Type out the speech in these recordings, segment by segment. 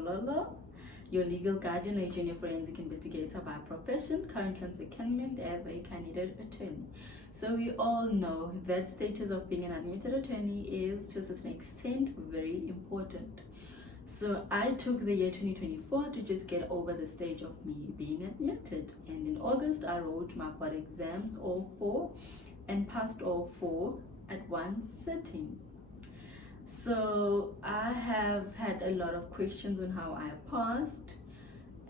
Lolo, your legal guardian, a junior forensic investigator by profession, currently on secondment as a candidate attorney. So we all know that status of being an admitted attorney is, to a certain extent, very important. So I took the year 2024 to just get over the stage of me being admitted, and in August I wrote my board exams, all 4, and passed all 4 at one sitting. So I have had a lot of questions on how I passed,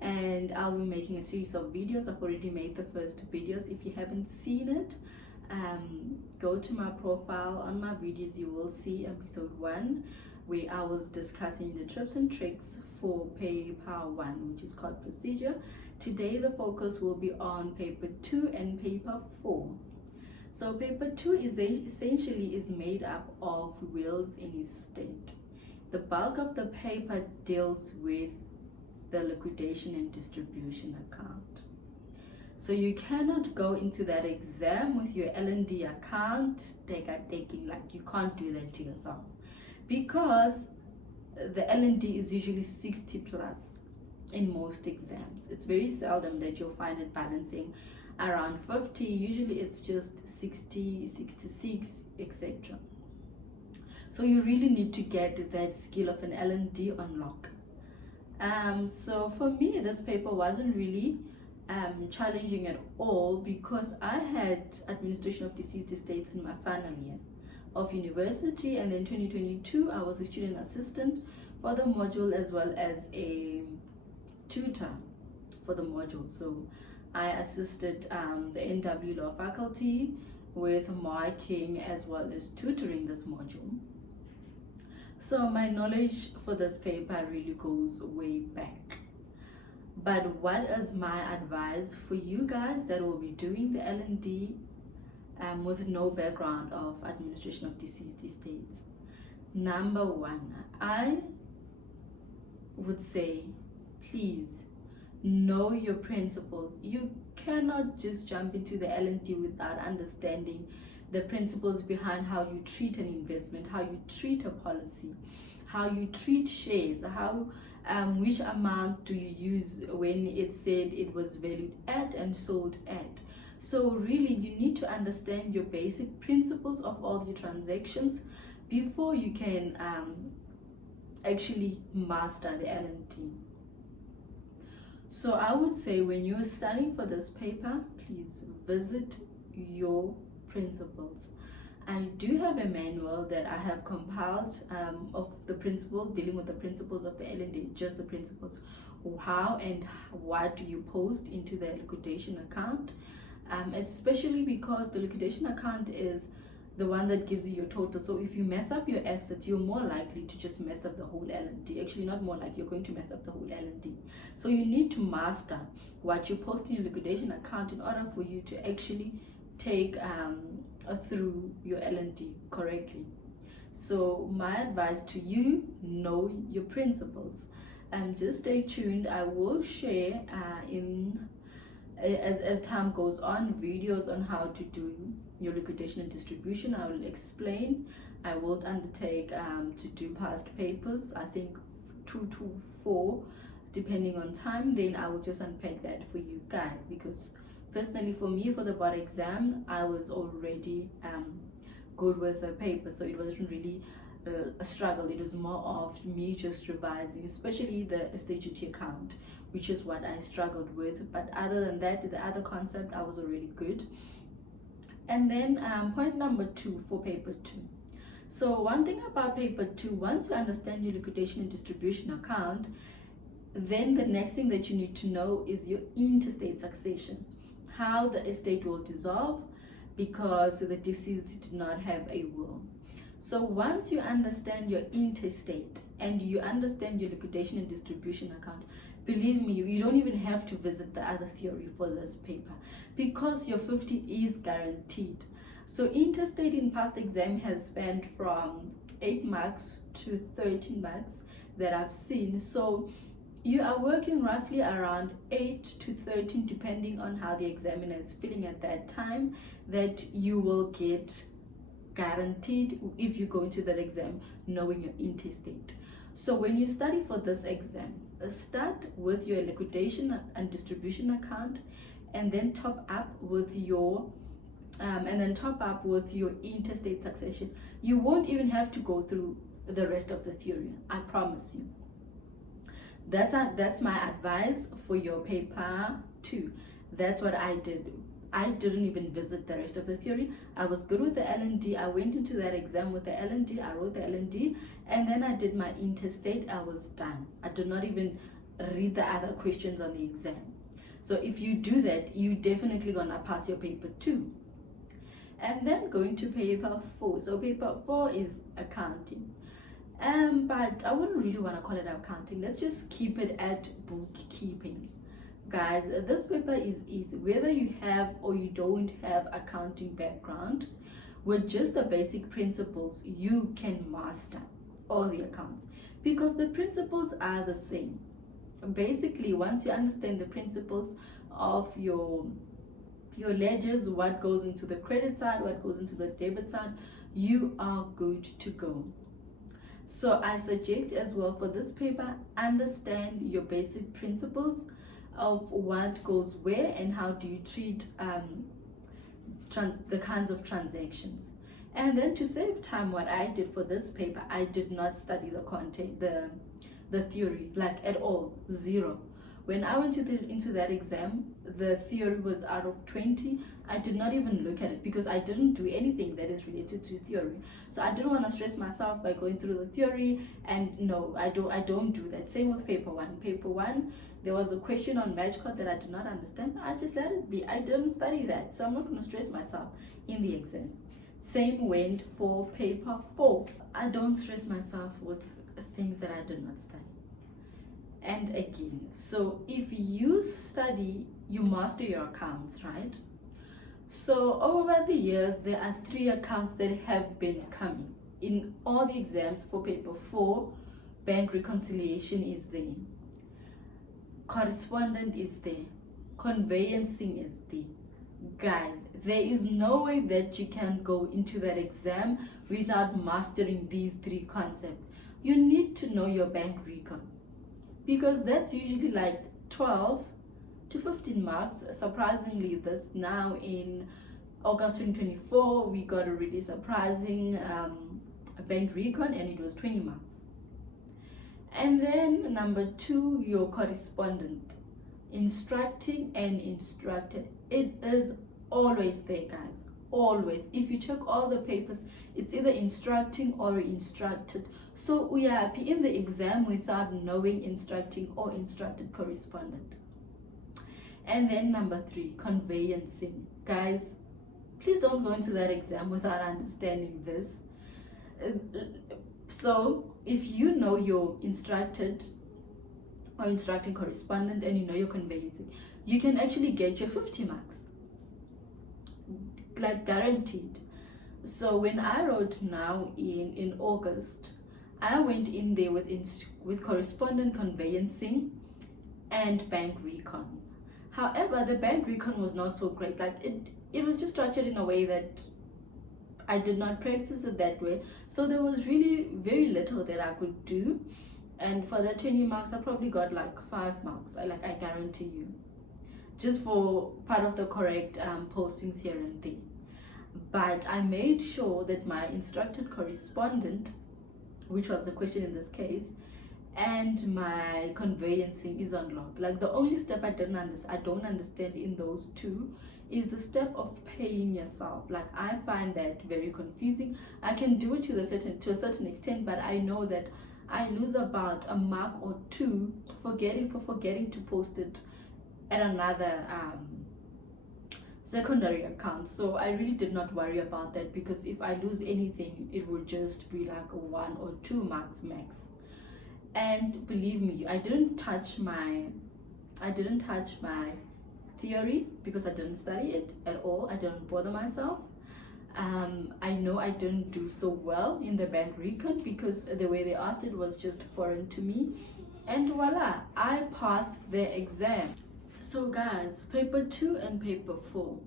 and I'll be making a series of videos. I've already made the first videos. If you haven't seen it, go to my profile. On my videos you will see episode 1, where I was discussing the tips and tricks for paper 1, which is called procedure. Today the focus will be on paper 2 and paper 4. So paper 2 is essentially is made up of wills in estate. The bulk of the paper deals with the liquidation and distribution account. So you cannot go into that exam with your L&D account taking, like, you can't do that to yourself, because the L&D is usually 60 plus in most exams. It's very seldom that you'll find it balancing around 50. Usually it's just 60, 66, etc. So you really need to get that skill of an L&D on lock. So for me, this paper wasn't really challenging at all, because I had administration of deceased estates in my final year of university, and then 2022 I was a student assistant for the module as well as a tutor for the module. So I assisted the NW Law faculty with marking as well as tutoring this module. So my knowledge for this paper really goes way back. But what is my advice for you guys that will be doing the L&D with no background of administration of deceased estates? Number 1, I would say, please know your principles. You cannot just jump into the L&D without understanding the principles behind how you treat an investment, how you treat a policy, how you treat shares, how which amount do you use when it said it was valued at and sold at. So really you need to understand your basic principles of all your transactions before you can actually master the L&D. So I would say, when you're studying for this paper, please visit your principles. I do have a manual that I have compiled of the principle, dealing with the principles of the L&D, just the principles, how and what do you post into the liquidation account, especially because the liquidation account is the one that gives you your total. So if you mess up your assets, you're more likely to just mess up the whole L&D. Actually, not more likely, you're going to mess up the whole L&D. So you need to master what you post in your liquidation account in order for you to actually take through your L&D correctly. So my advice to you, know your principles. Just stay tuned. I will share as time goes on videos on how to do your liquidation and distribution. I will explain. I will undertake to do past papers, I think 2 to 4 depending on time. Then I will just unpack that for you guys, because personally for me, for the board exam, I was already good with the paper, so it wasn't really a struggle. It was more of me just revising, especially the estate duty account, which is what I struggled with. But other than that, the other concept, I was already good. And then point number 2 for paper 2. So one thing about paper 2, once you understand your liquidation and distribution account, then the next thing that you need to know is your intestate succession, how the estate will dissolve because the deceased did not have a will. So once you understand your intestate and you understand your liquidation and distribution account, believe me, you don't even have to visit the other theory for this paper, because your 50 is guaranteed. So intestate in past exam has spanned from 8 marks to 13 marks that I've seen. So you are working roughly around 8 to 13, depending on how the examiner is feeling at that time, that you will get guaranteed if you go into that exam knowing your intestate. So when you study for this exam, start with your liquidation and distribution account, and then top up with your interstate succession. You won't even have to go through the rest of the theory, I promise you. That's my advice for your paper 2. That's what I did. I didn't even visit the rest of the theory. I was good with the L&D. I went into that exam with the L&D. I wrote the L&D, and then I did my interstate. I was done. I did not even read the other questions on the exam. So if you do that, you definitely gonna pass your paper 2. And then going to paper 4. So paper 4 is accounting. But I wouldn't really want to call it accounting. Let's just keep it at bookkeeping. Guys, this paper is easy. Whether you have or you don't have accounting background, with just the basic principles, you can master all the accounts because the principles are the same. Basically, once you understand the principles of your ledgers, what goes into the credit side, what goes into the debit side, you are good to go. So I suggest as well for this paper, understand your basic principles of what goes where and how do you treat the kinds of transactions. And then to save time, what I did for this paper, I did not study the content, the theory, like at all, 0. When I went into that exam, the theory was out of 20. I did not even look at it because I didn't do anything that is related to theory. So I didn't want to stress myself by going through the theory, and no, I don't do that. Same with paper 1. Paper 1, there was a question on match code that I did not understand. I just let it be. I didn't study that, so I'm not going to stress myself in the exam. Same went for paper 4. I don't stress myself with things that I did not study. And again, so if you study, you master your accounts, right? So over the years, there are 3 accounts that have been coming in all the exams. For paper 4, bank reconciliation is there, correspondent is there, conveyancing is there. Guys, there is no way that you can go into that exam without mastering these 3 concepts. You need to know your bank recon, because that's usually like 12 to 15 marks. Surprisingly, this now in August 2024, we got a really surprising bank recon, and it was 20 marks. And then number 2, your correspondent, instructing and instructed. It is always there, guys, always. If you check all the papers, it's either instructing or instructed. So we are in the exam without knowing instructing or instructed correspondent. And then number 3, conveyancing. Guys, please don't go into that exam without understanding this. So if you know your instructed or instructing correspondent and you know your conveyancing, you can actually get your 50 marks, like guaranteed. So when I wrote now in August, I went in there with correspondent, conveyancing, and bank recon. However, the bank recon was not so great. Like it was just structured in a way that I did not practice it that way. So there was really very little that I could do. And for that 20 marks, I probably got like 5 marks. I guarantee you, just for part of the correct postings here and there. But I made sure that my instructed correspondent, which was the question in this case, and my conveyancing is unlocked. Like the only step I don't understand in those 2 is the step of paying yourself. Like I find that very confusing. I can do it to a certain extent, but I know that I lose about a mark or 2 forgetting to post it at another secondary account. So I really did not worry about that, because if I lose anything, it would just be like 1 or 2 marks max. And believe me, I didn't touch my theory because I didn't study it at all. I didn't bother myself. I know I didn't do so well in the bank recon because the way they asked it was just foreign to me, and voila, I passed the exam. So guys, paper 2 and paper 4.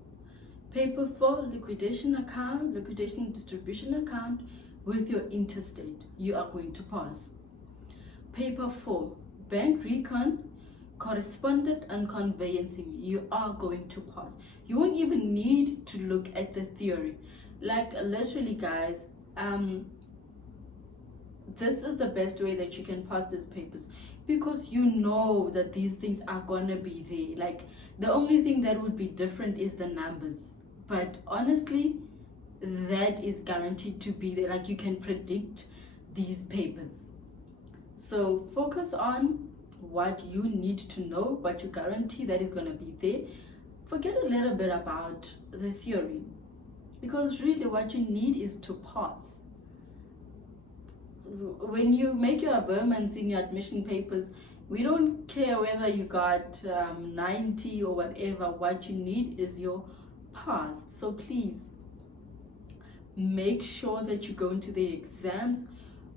Paper 4, liquidation account, liquidation distribution account with your interstate, you are going to pass. Paper 4, bank recon, correspondent and conveyancing, you are going to pass. You won't even need to look at the theory. Like literally guys, this is the best way that you can pass these papers, because you know that these things are gonna be there. Like the only thing that would be different is the numbers, but honestly that is guaranteed to be there. Like you can predict these papers. So focus on what you need to know, what you guarantee that is going to be there. Forget a little bit about the theory, because really what you need is to pass. When you make your averments in your admission papers, we don't care whether you got 90 or whatever. What you need is your pass. So please make sure that you go into the exams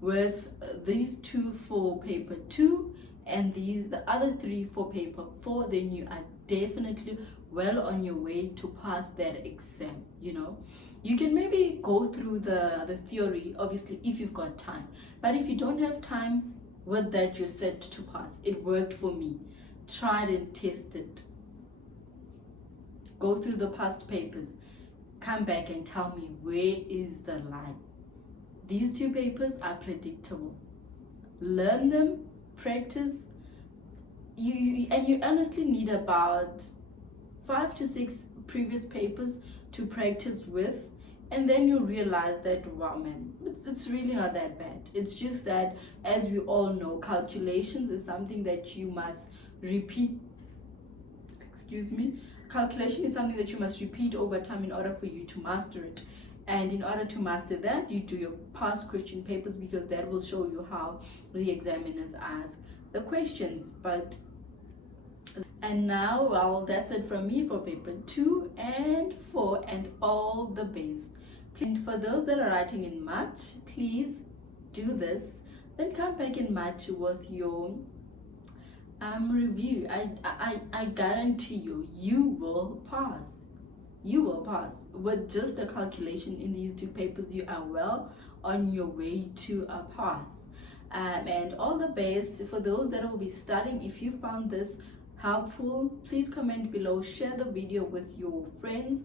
with these 2 for paper 2 and the other 3 for paper 4. Then you are definitely well on your way to pass that exam. You know, you can maybe go through the theory, obviously, if you've got time. But if you don't have time, with that you're set to pass. It worked for me. Tried and tested. Go through the past papers, come back and tell me where is the line. These 2 papers are predictable. Learn them, practice. You honestly need about 5 to 6 previous papers to practice with, and then you'll realize that, wow man, it's really not that bad. It's just that, as we all know, calculations is something that you must repeat. Calculation is something that you must repeat over time in order for you to master it. And in order to master that, you do your past question papers, because that will show you how the examiners ask the questions. And now, well, that's it from me for paper 2 and 4, and all the best. And for those that are writing in March, please do this, then come back in March with your review. I guarantee you will pass. You will pass with just a calculation in these 2 papers. You are well on your way to a pass. And all the best for those that will be studying. If you found this helpful, please comment below, share the video with your friends,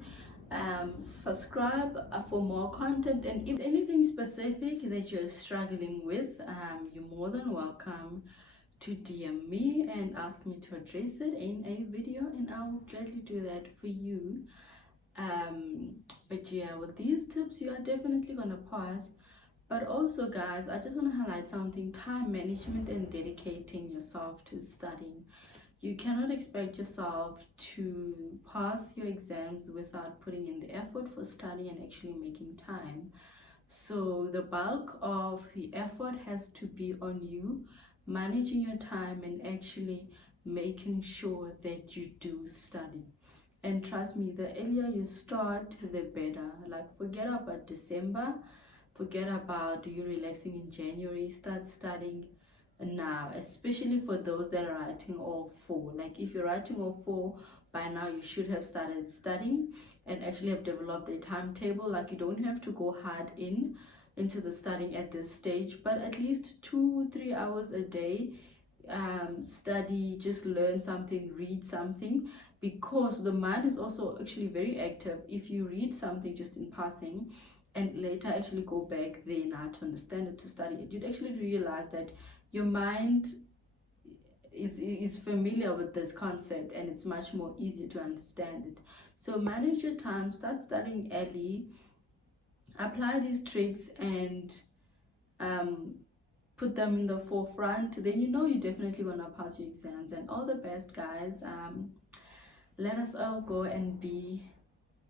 subscribe for more content. And if anything specific that you're struggling with, you're more than welcome to DM me and ask me to address it in a video, and I'll gladly do that for you. But yeah, with these tips you are definitely gonna pass. But also guys, I just want to highlight something: time management and dedicating yourself to studying. You cannot expect yourself to pass your exams without putting in the effort for studying and actually making time. So the bulk of the effort has to be on you, managing your time and actually making sure that you do study. And trust me, the earlier you start, the better. Like, forget about December, forget about you relaxing in January. Start studying now, especially for those that are writing all 4. Like, if you're writing all 4, by now you should have started studying and actually have developed a timetable. Like, you don't have to go hard into the studying at this stage, but at least 2-3 hours a day. Study, just learn something, read something, because the mind is also actually very active. If you read something just in passing and later actually go back there now to understand it, to study it, you'd actually realize that your mind is familiar with this concept, and it's much more easier to understand it. So manage your time, start studying early, apply these tricks, and put them in the forefront. Then you know you're definitely gonna pass your exams. And all the best, guys. Let us all go and be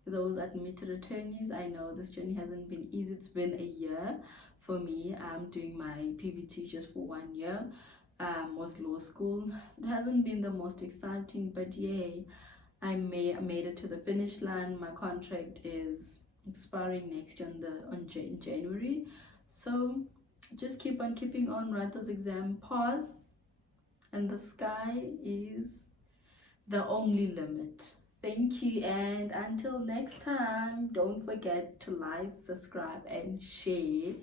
those admitted attorneys. I know this journey hasn't been easy. It's been a year for me. I'm doing my PBT just for 1 year with law school. It hasn't been the most exciting, but yay, I made it to the finish line. My contract is expiring next year in January. So just keep on keeping on, write those exam, pass, and the sky is the only limit. Thank you, and until next time, don't forget to like, subscribe, and share.